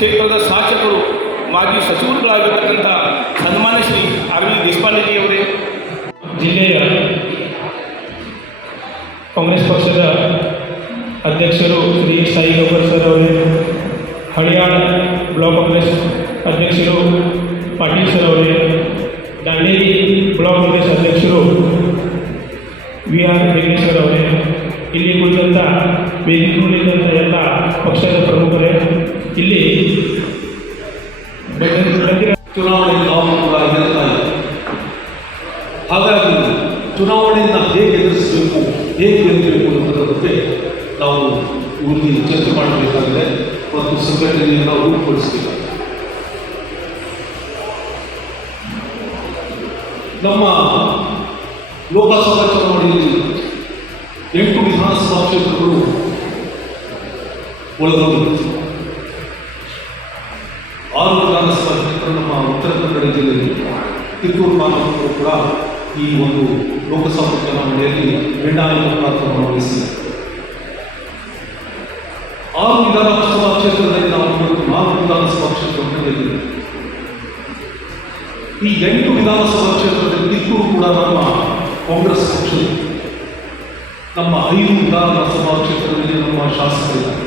ಕ್ಷೇತ್ರದ ಶಾಸಕರು ಮಾಜಿ ಸಚಿವರುಗಳಾಗಿರ್ತಕ್ಕಂಥ ಸನ್ಮಾನ ಶ್ರೀ ಅರವಿಂದ್ ದೇಶಪಾಂಡೆಜಿಯವರೇ ಜಿಲ್ಲೆಯ ಕಾಂಗ್ರೆಸ್ ಪಕ್ಷದ ಅಧ್ಯಕ್ಷರು ಶ್ರೀ ಸಾಯಿ ಗೌಬರ್ ಸರ್ ಅವರೇ, ಹಳಿಯಾಳ ಬ್ಲಾಕ್ ಕಾಂಗ್ರೆಸ್ ಅಧ್ಯಕ್ಷರು ಪಾಟೀಲ್ ಸರ್ ಅವರೇ, ದಾಂಡೇಲಿ ಬ್ಲಾಕ್ ಕಾಂಗ್ರೆಸ್ ಅಧ್ಯಕ್ಷರು ವಿ ಆರ್ ವೆಂಕಟೇಶ್ವರ ಅವರೇ, ಇಲ್ಲಿ ಕುಳಿತಂಥ ವೇದಿಕೆಯಲ್ಲಿದ್ದಂಥ ಎಲ್ಲ ಪಕ್ಷದ ಪ್ರಮುಖರೇ, ಇಲ್ಲಿ ಚುನಾವಣೆ ನಾವು ಕೂಡ ಹಾಗಾಗಿ ಚುನಾವಣೆಯನ್ನು ಹೇಗೆ ಎದುರಿಸಬೇಕು, ಹೇಗೆ ಗೆಲ್ಲಬೇಕು ಅನ್ನೋದರ ಬಗ್ಗೆ ನಾವು ಊರಿಗೆ ಚರ್ಚೆ ಮಾಡಬೇಕಾಗಿದೆ ಮತ್ತು ಸಂಘಟನೆಯನ್ನು ರೂಪುಗೊಳಿಸಬೇಕಾಗಿದೆ ನಮ್ಮ ಲೋಕಸಭಾ ಚುನಾವಣೆಯಲ್ಲಿ ಎಂಟು ವಿಧಾನಸಭಾ ಕ್ಷೇತ್ರಗಳು ಒಳಗೊಂಡಿವೆ. ಕಿತ್ತೂರು ತಾಲೂಕು ಕೂಡ ಈ ಒಂದು ಲೋಕಸಭಾ ಚುನಾವಣೆಯಲ್ಲಿ ನಿರ್ಣಾಯಕ ಪಾತ್ರವನ್ನು ವಹಿಸಿದೆ ಆರು ವಿಧಾನಸಭಾ ಕ್ಷೇತ್ರದಲ್ಲಿ ನಾವು ನಾಲ್ಕು ವಿಧಾನಸಭಾ ಕ್ಷೇತ್ರವನ್ನು ಗೆದ್ದಿದೆ ಈ ಎಂಟು ವಿಧಾನಸಭಾ ಕ್ಷೇತ್ರದಲ್ಲಿ ಕೂಡ ನಮ್ಮ ಕಾಂಗ್ರೆಸ್ ಪಕ್ಷದ ನಮ್ಮ ಐದು ವಿಧಾನಸಭಾ ಕ್ಷೇತ್ರದಲ್ಲಿ ನಮ್ಮ ಶಾಸಕರಿದ್ದಾರೆ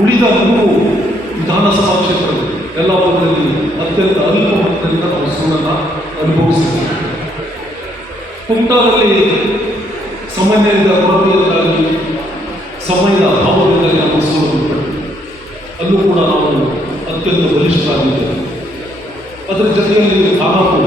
ಉಳಿದ ಮೂರು ವಿಧಾನಸಭಾ ಕ್ಷೇತ್ರಗಳು ಎಲ್ಲವುಗಳಲ್ಲಿ ಅತ್ಯಂತ ಅಲ್ಪ ಮಟ್ಟದಿಂದ ನಾವು ಸೋಲನ್ನು ಅನುಭವಿಸಿದ್ದೇವೆ. ಕುಮಟಾದಲ್ಲಿ ಸಮನ್ವಯದ ಕೊರತೆಯಿಂದಾಗಿ ಸಮಯದ ಅಭಾವದಿಂದಾಗಿ ನಾವು ಸೋಲು ಅಲ್ಲೂ ಕೂಡ ನಾವು ಅತ್ಯಂತ ಬಲಿಷ್ಠರಾಗಿದ್ದೇವೆ. ಅದರ ಜೊತೆಯಲ್ಲಿ ಖಾನಾಪುರ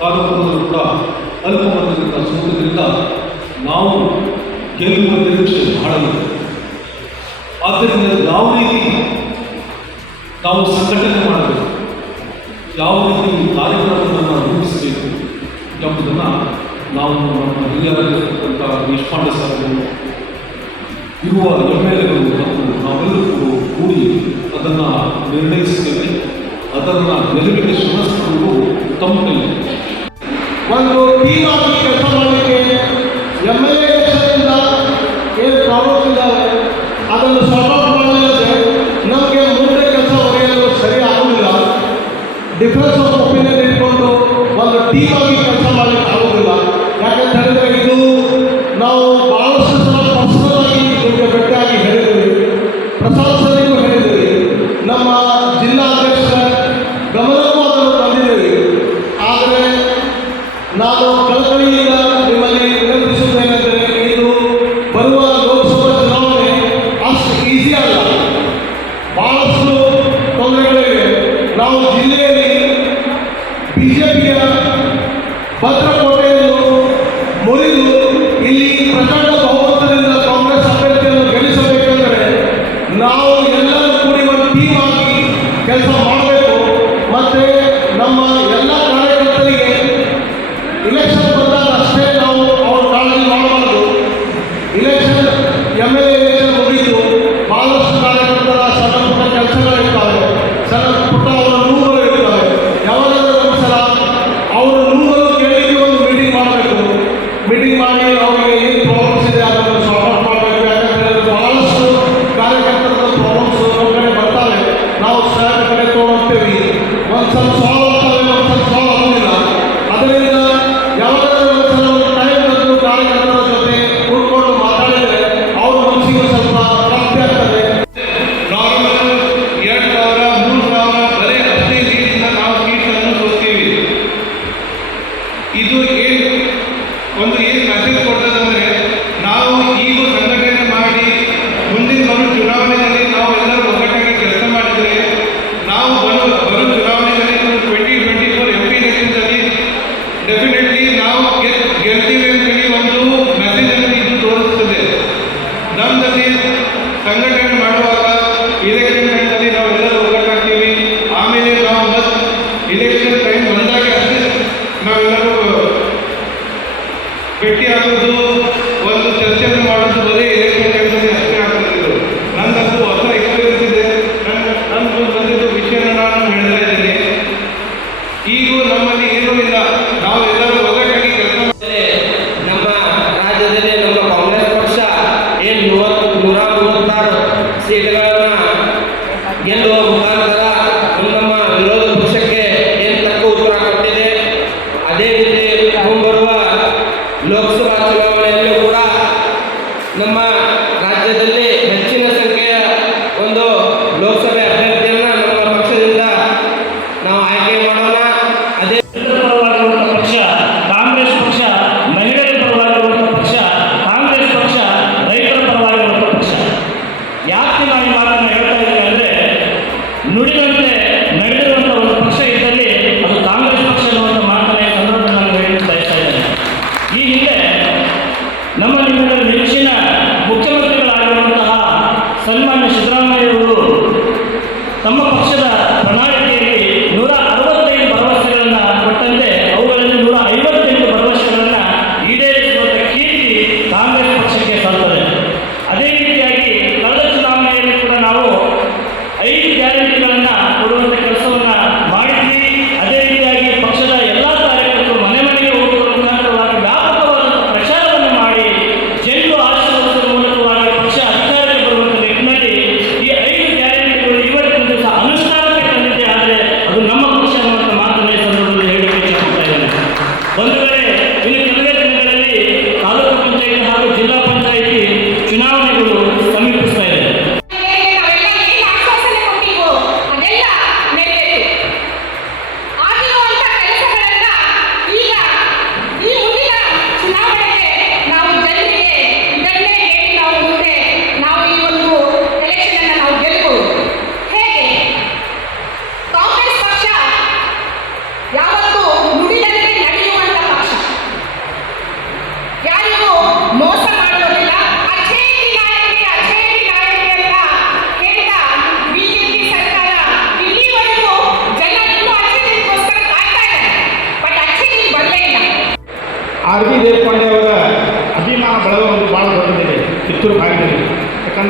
ಖಾನಾಪುರದಲ್ಲೂ ಕೂಡ ಅಲ್ಪ ಮಟ್ಟದಿಂದ ಸೋಲುವುದರಿಂದ ನಾವು ಗೆಲ್ಲುವ ನಿರೀಕ್ಷೆ ಬಹಳ ಆದ್ದರಿಂದ ಯಾವ ರೀತಿ ನಾವು ಸಂಘಟನೆ ಮಾಡಬೇಕು? ಯಾವ ರೀತಿ ಕಾರ್ಯಕ್ರಮವನ್ನು ರೂಪಿಸಬೇಕು ಎಂಬುದನ್ನು ನಾವು ನಮ್ಮ ಹಿರಿಯರಾಗಿರ್ತಕ್ಕಂಥ ದೇಶಪಾಂಡೆ ಸರ್ ಇರುವ ಎಂ ಎಲ್ ಎಗಳು ಮತ್ತು ನಾವೆಲ್ಲರೂ ಕೂಡಿ ಅದನ್ನು ನಿರ್ಣಯಿಸುತ್ತೇವೆ. ಅದನ್ನು ಗೆಲುವಿಗೆ ತಮ್ಮ ಕೈಯಲ್ಲಿ. ಒಂದು ಕೆಲಸ ಮಾಡಲಿಕ್ಕೆ ಎಂ ಎಲ್ ಎಲೆಕ್ಷನ್ನಿಂದ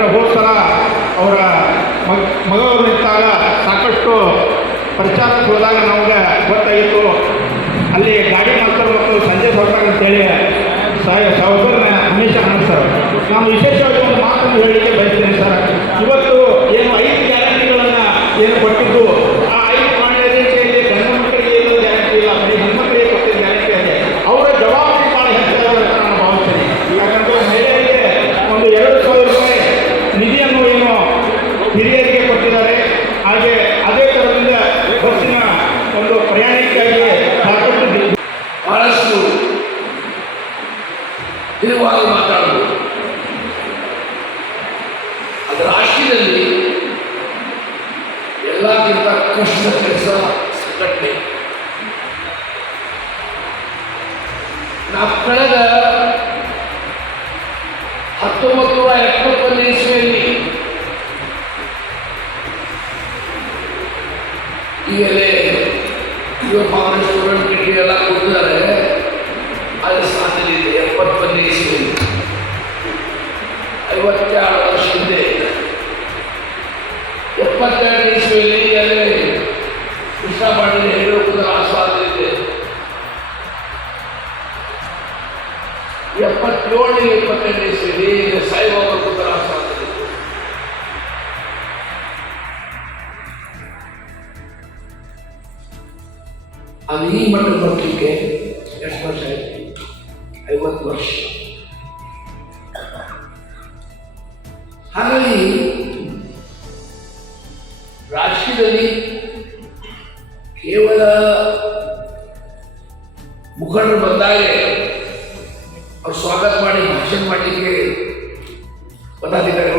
ಅವರ ಹೋಸರ ಅವರ ಮಗ ಮಗವರು ಸಾಕಷ್ಟು ಪ್ರಚಾರಕ್ಕೆ ಹೋದಾಗ ನಮಗೆ ಗೊತ್ತಾಯಿತು ಅಲ್ಲಿ ಗಾಡಿ ಮಾಸ್ತರ್ ಮತ್ತು ಸಂಜೆ ಹೊರಟಾಗ ಅಂತೇಳಿ ಸಹೋದರನ ಹಮೇಶ ಸರ್. ನಾನು ವಿಶೇಷವಾಗಿ ಒಂದು ಮಾತನ್ನು ಹೇಳಲಿಕ್ಕೆ ಬಯಸ್ತೇನೆ ಸರ್. ಇವತ್ತು ಏನು ಐದು ಗ್ಯಾರಂಟಿಗಳನ್ನು ಏನು ಕೊಟ್ಟಿದ್ದು ನಾವು ಕಳೆದ ಹತ್ತೊಂಬತ್ತು ನೂರ ಲೋಣಿಗೆ ಪಟ್ಟಣಿಸಿ ಈಗ ಸಾಯಿಬಾಬಾ ಪುತ್ರ ಅದು ಈ ಮಟ್ಟದ ಮಕ್ಕಳಿಗೆ ಎಷ್ಟು ವರ್ಷ ಆಯಿತು ಐವತ್ತು ವರ್ಷ पदाधिकारी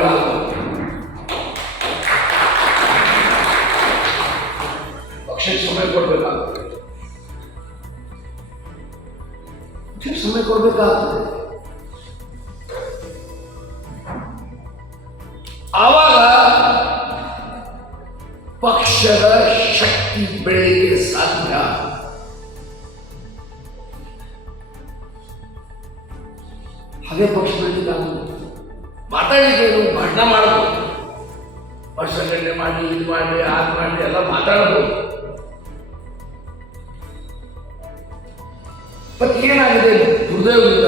पक्षी समय पर बेकार फिर समय पर बेकार ಆವಾಗ ಪಕ್ಷದ ಶಕ್ತಿ ಬೆಳೆಯಲಿಕ್ಕೆ ಸಾಧ್ಯ ಅದೇ ಪಕ್ಷ ವರ್ಷಗಟ್ಟಲೆ ಮಾಡಿ ಇದು ಮಾಡಿ ಅದು ಮಾಡಿ ಎಲ್ಲ ಮಾತಾಡಬಹುದು ಬಟ್ ಏನಾಗಿದೆ ಹೃದಯದಿಂದ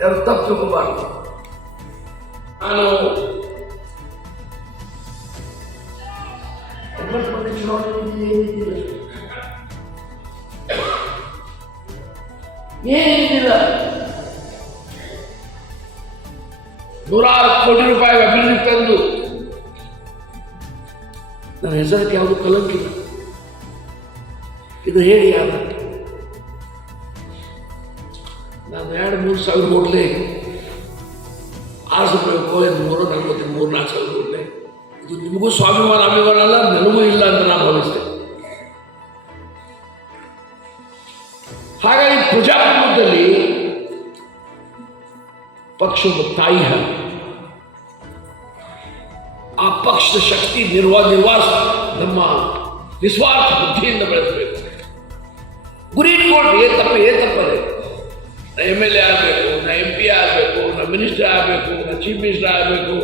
ಯಾರು ತಪ್ಪು ತಿಳ್ಕೋಬಾರ್ದು ನಾನು ಚುನಾವಣೆ ಏನಿಲ್ಲ ನೂರಾರು ಕೋಟಿ ರೂಪಾಯಿ ಅಭಿವೃದ್ಧಿ ತಂದು ನನ್ನ ಹೆಸರಕ್ಕೆ ಯಾವುದು ಕಲಂಕಿಲ್ಲ. ಇದು ಹೇಳಿ ಯಾರು? ನಾನು ಎರಡು ಮೂರು ಸಾವಿರ ಕೊಡಲಿ ಆರಿಸಬೇಕು ಇದು ಮೂರು ನಲ್ವತ್ತು, ಮೂರು, ನಾಲ್ಕು ಸಾವಿರ ಇದು ನಿಮಗೂ ಸ್ವಾಭಿಮಾನ, ಅಭಿಮಾನ ಅಲ್ಲ, ನನಗೂ ಇಲ್ಲ ಅಂತ ನಾನು ಭಾವಿಸ್ತೇನೆ. ಹಾಗಾಗಿ ಪ್ರಜಾಪ್ರಭುತ್ವದಲ್ಲಿ ಪಕ್ಷ ಒಬ್ಬ ತಾಯಿ ಹಾಗೆ. ಪಕ್ಷದ ಶಕ್ತಿ ನಿರ್ವಾ ನಿರ್ವಾಸ ನಮ್ಮ ನಿಸ್ವಾರ್ಥ ಬುದ್ಧಿಯಿಂದ ಬೆಳೆಸಬೇಕು ಗುರಿ ಇಟ್ಕೊಂಡು ಏನ್ ತಪ್ಪ ಏನ್ ತಪ್ಪದೆ ನಾ ಎಮ್ ಎಲ್ ಎ ಆಗಬೇಕು ನಾ ಎಂ ಪಿ ಆಗಬೇಕು ನಾ ಮಿನಿಸ್ಟರ್ ಆಗಬೇಕು ನಾ ಚೀಫ್ ಮಿನಿಸ್ಟರ್ ಆಗಬೇಕು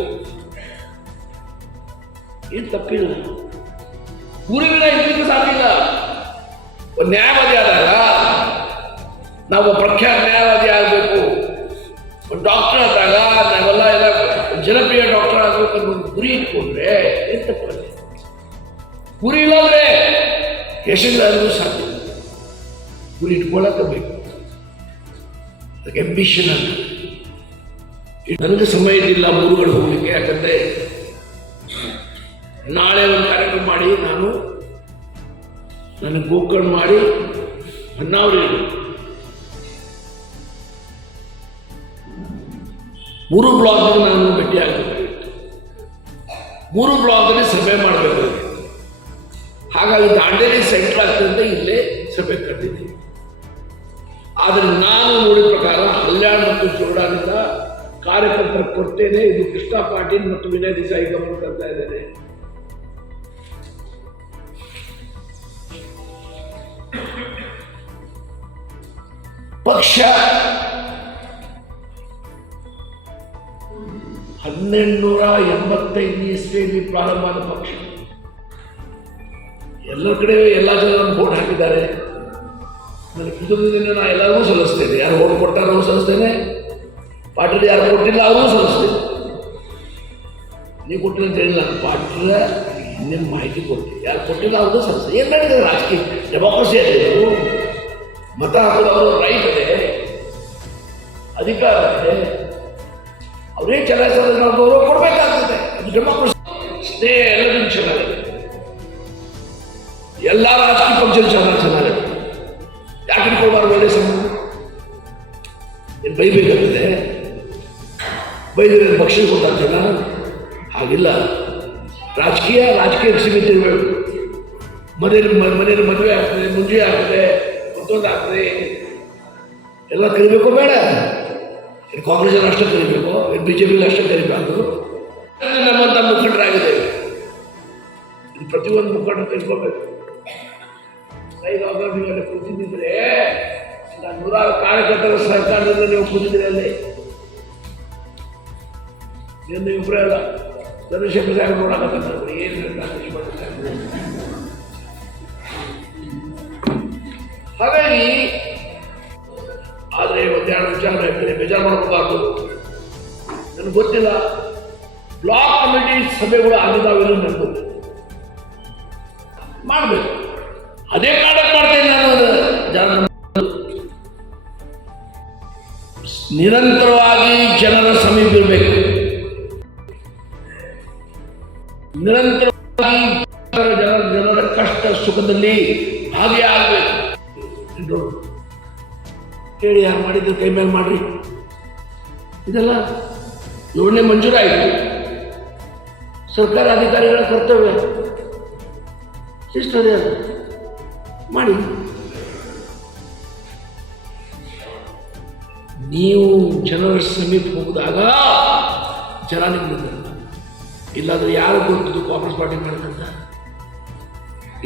ಏನು ತಪ್ಪಿಲ್ಲ ಗುರುವಿನ ಇರ್ಲಿಕ್ಕೆ ಸಾಧ್ಯ ಇಲ್ಲ ಒಂದು ನ್ಯಾಯವಾದಿ ಆದಾಗ ನಾವು ಪ್ರಖ್ಯಾತ ನ್ಯಾಯವಾದಿ ಆಗಬೇಕು ಒಂದು ಡಾಕ್ಟರ್ ಆದಾಗ ನಾವೆಲ್ಲ ಎಲ್ಲ ಜನಪ್ರಿಯ ಡಾಕ್ಟರ್ ಆಗಬೇಕು ಅನ್ನೋ ಒಂದು ಗುರಿ ಇಟ್ಕೊಂಡ್ರೆ ತಪ್ಪಲ್ಲ ಗುರಿ ಇಲ್ಲಾಂದ್ರೆ ಯಶಸ್ಸಾದರೂ ಸಾಧ್ಯ. ಗುರಿ ಇಟ್ಕೊಳ್ಳೋಕೆ ಬೇಕು. ಅದಕ್ಕೆ ಅಂಬಿಷನ್ ಅಂತ. ನನಗೆ ಸಮಯ ಇಲ್ಲ ಊರುಗಳು ಹೋಗ್ಲಿಕ್ಕೆ, ಯಾಕಂದ್ರೆ ನಾಳೆ ಒಂದು ಕಾರ್ಯಕ್ರಮ ಮಾಡಿ, ನಾನು ನನ್ನ ಗೋಕರ್ಣ ಮಾಡಿ ಹೊನ್ನಾವರಿ ಮೂರು ಬ್ಲಾಕ್ ನಾನು ಭೇಟಿ ಆಗಬೇಕು ಮೂರು ಬ್ಲಾಕ್ನಲ್ಲಿ ಸಭೆ ಮಾಡಬೇಕು. ಹಾಗಾಗಿ ದಾಂಡೇಲಿ ಸೆಂಟ್ರ್ ಆಗ್ತದೆ ಇಲ್ಲೇ ಸಭೆ ಕಟ್ಟಿದ್ದೀನಿ ಆದರೆ ನಾನು ನೋಡಿದ ಪ್ರಕಾರ ಕಲ್ಯಾಣ ಮತ್ತು ಚೌಡಾನಿಂದ ಕಾರ್ಯಕರ್ತರ ಕೊಡ್ತೇನೆ. ಇದು ಕೃಷ್ಣ ಪಾಟೀಲ್ ಮತ್ತು ವಿನಯ್ ದೇಸಾಯಿ ಗಮನ ತರ್ತಾ ಇದ್ದೇನೆ. ಪಕ್ಷ ಹನ್ನೆರಡುನೂರ ಎಂಬತ್ತೈದು ಇಸ್ವಿಯಲ್ಲಿ ಪ್ರಾರಂಭ ಆದ ಪಕ್ಷ. ಎಲ್ಲರ ಕಡೆ ಎಲ್ಲ ಜನ ಓಟ್ ಹಾಕಿದ್ದಾರೆ. ನನ್ನ ಕುಟುಂಬದಿಂದ ನಾನು ಎಲ್ಲರಿಗೂ ಸಲ್ಲಿಸ್ತೇನೆ. ಯಾರು ಓಟ್ ಕೊಟ್ಟಾರೋ ಸಲ್ಲಿಸ್ತೇನೆ. ಪಾಟೀಲ್ ಯಾರು ಕೊಟ್ಟಿಲ್ಲ ಅವರೂ ಸಲ್ಲಿಸ್ತೇನೆ. ನೀವು ಕೊಟ್ಟಿಲ್ಲ ಅಂತ ಹೇಳಿಲ್ಲ. ಪಾಟೀಲ ನಿಮ್ಮ ಮಾಹಿತಿ ಕೊಟ್ಟೆ ಯಾರು ಕೊಟ್ಟಿಲ್ಲ ಅವ್ರದ್ದು ಸಲ್ಲಿಸ್ತೇನೆ. ಏನು ನಡೀತದೆ ರಾಜಕೀಯ? ಡೆಮಾಕ್ರಸಿ ಅಲ್ಲಿ ಮತ ಹಾಕೋದು ರೈಟ್ ಇದೆ ಅಧಿಕಾರ ಇದೆ ಅವರೇ ಕೆಲಸದ ನಾವು ಗೌರವ ಕೊಡಬೇಕಾಗ್ತದೆ ಡೆಮೋಕ್ರಸಿ ಸ್ನೇಹ ಎಲ್ಲರಿಗೂ ಚೆನ್ನಾಗಿದೆ. ಎಲ್ಲ ರಾಜಕೀಯ ಪಕ್ಷಗಳು ಚೆನ್ನಾಗಿ ಚೆನ್ನಾಗಿದೆ. ಯಾಕೆ ಕೊಡಬಾರ್ದು ಒಳ್ಳೆ ಸಂಬಂಧ? ಏನು ಬೈಬೇಕಾಗ್ತದೆ? ಬೈದ್ರೆ ಪಕ್ಷ ಗೊತ್ತಾಗ್ತಲ್ಲ ಹಾಗಿಲ್ಲ. ರಾಜಕೀಯ ರಾಜಕೀಯ ಸೀಮಿತ ಇರಬೇಕು ಮನೇಲಿ ಮನೇಲಿ ಮದುವೆ ಆಗ್ತದೆ ಮುಂಜೆ ಆಗ್ತದೆ, ಮತ್ತೊಂದು ಆಗ್ತದೆ. ಎಲ್ಲ ಕಲಿಬೇಕು ಬೇಡ. ಏನು ಕಾಂಗ್ರೆಸ್ ಅಷ್ಟೇ ಕರಿಬೇಕು ಏನು ಬಿ ಜೆ ಪಿಲಿ ಅಷ್ಟೇ ಕರಿಬೇಕು ನಮ್ಮಂಥ ಮುಖಂಡರಾಗಿದ್ದೇವೆ ಇದು ಪ್ರತಿಯೊಂದು ಮುಖಂಡ ತಿಳ್ಕೊಬೇಕು ನೀವು ಅಲ್ಲಿ ಕೂತಿದ್ದಿದ್ರೆ ನೂರಾರು ಕಾರ್ಯಕರ್ತರ ಸಹಕಾರದಿಂದ ನೀವು ಕೂತಿದ್ರಿ ಅಲ್ಲಿ. ಎಂದು ಇಬ್ಬರೇ ಅಲ್ಲ ಚಂದ್ರಶೇಖರ್ ಸಾಹೇಬ್ ಅಂತ ಏನು ಹಾಗಾಗಿ ಬೇಜಾರು ಮಾಡ್ಕೋಬಾರ್ದು. ನನಗೆ ಗೊತ್ತಿಲ್ಲ. ಬ್ಲಾಕ್ ಕಮಿಟಿ ಸಭೆಗಳು ಆಗಿದ್ದಾವೆ ಗೊತ್ತಿಲ್ಲ ಮಾಡಬೇಕು. ಅದೇ ಕಾರಣಕ್ಕೆ ಮಾಡ್ತೇನೆ ನಾನು. ಜನ ನಿರಂತರವಾಗಿ ಜನರ ಸಮೀಪ ಇರಬೇಕು. ನಿರಂತರವಾಗಿ ಜನರ ಜನರ ಕಷ್ಟ ಸುಖದಲ್ಲಿ ಭಾಗಿಯಾಗಬೇಕು. ಕೇಳಿ ಯಾರು ಮಾಡಿದ್ರು, ಕೈ ಮೇಲೆ ಮಾಡ್ರಿ. ಇದೆಲ್ಲ ಯೋಜನೆ ಮಂಜೂರಾಯಿತು ಸರ್ಕಾರ ಅಧಿಕಾರಿಗಳ ಕರ್ತವ್ಯ. ಇಷ್ಟದೇ ಅದು ಮಾಡಿ. ನೀವು ಜನರ ಸಮೀಪ ಹೋಗಿದಾಗ ಜನ ನಿಮ್ಮದು ಇಲ್ಲಾಂದ್ರೆ ಯಾರು ಗೊತ್ತಿದ್ದು ಕಾಂಗ್ರೆಸ್ ಪಾರ್ಟಿ ಮಾಡ್ತಂತ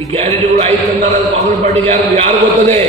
ಈ ಗ್ಯಾರಂಟಿಗಳು ಆಯ್ತು ಅಂದಾಗ ಕಾಂಗ್ರೆಸ್ ಪಾರ್ಟಿಗೆ ಯಾರು ಯಾರು ಗೊತ್ತದೆ?